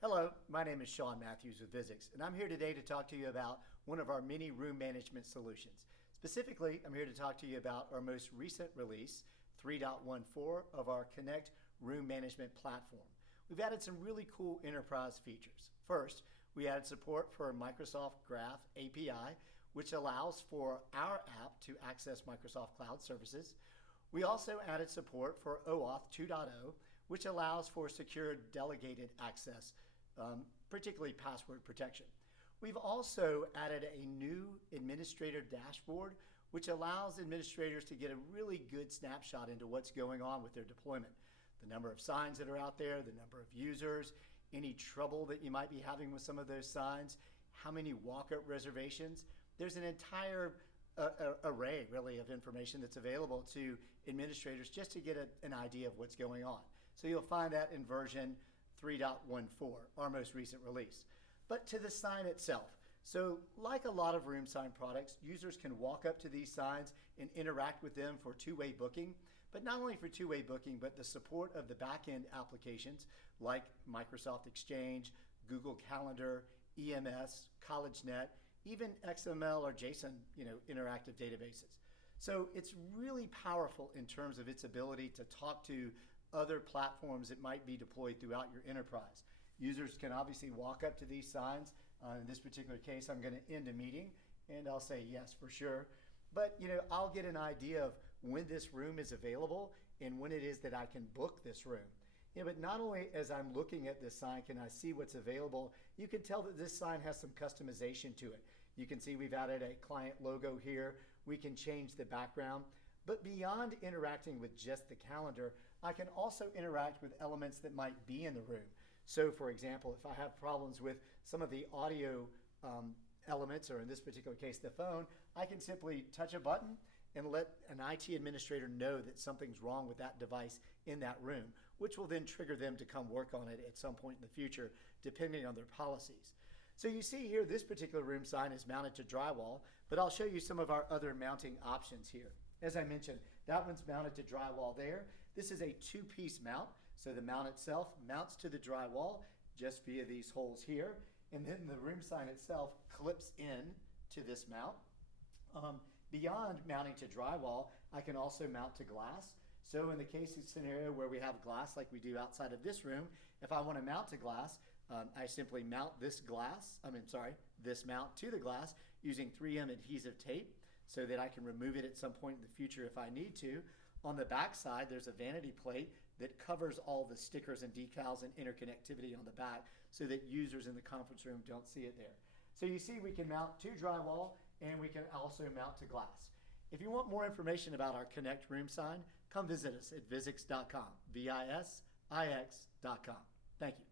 Hello, my name is Sean Matthews with Visix, and I'm here today to talk to you about one of our many room management solutions. Specifically, I'm here to talk to you about our most recent release, 3.14 of our Connect Room Management Platform. We've added some really cool enterprise features. First, we added support for Microsoft Graph API, which allows for our app to access Microsoft Cloud services. We also added support for OAuth 2.0, which allows for secure delegated access, particularly password protection. We've also added a new administrator dashboard, which allows administrators to get a really good snapshot into what's going on with their deployment. The number of signs that are out there, the number of users, any trouble that you might be having with some of those signs, how many walk-up reservations. There's an entire array, really, of information that's available to administrators just to get an idea of what's going on. So you'll find that in version 3.14, our most recent release. But to the sign itself. So like a lot of room sign products, users can walk up to these signs and interact with them for two-way booking. But not only for two-way booking, but the support of the back-end applications like Microsoft Exchange, Google Calendar, EMS, CollegeNet, even XML or JSON, interactive databases. So it's really powerful in terms of its ability to talk to other platforms that might be deployed throughout your enterprise. Users can obviously walk up to these signs. In this particular case, I'm going to end a meeting and I'll say yes for sure. But I'll get an idea of when this room is available and when it is that I can book this room. But not only as I'm looking at this sign can I see what's available, you can tell that this sign has some customization to it. You can see we've added a client logo here. We can change the background. But beyond interacting with just the calendar, I can also interact with elements that might be in the room. So for example, if I have problems with some of the audio elements, or in this particular case, the phone, I can simply touch a button and let an IT administrator know that something's wrong with that device in that room, which will then trigger them to come work on it at some point in the future, depending on their policies. So you see here, this particular room sign is mounted to drywall, but I'll show you some of our other mounting options here. As I mentioned, that one's mounted to drywall there. This is a two-piece mount, so the mount itself mounts to the drywall just via these holes here, and then the room sign itself clips in to this mount. Beyond mounting to drywall, I can also mount to glass. So in the case of scenario where we have glass like we do outside of this room, if I want to mount to glass, I simply mount this mount to the glass using 3M adhesive tape so that I can remove it at some point in the future if I need to. On the back side, there's a vanity plate that covers all the stickers and decals and interconnectivity on the back so that users in the conference room don't see it there. So you see we can mount to drywall and we can also mount to glass. If you want more information about our Connect Room sign, come visit us at visix.com, Visix.com. Thank you.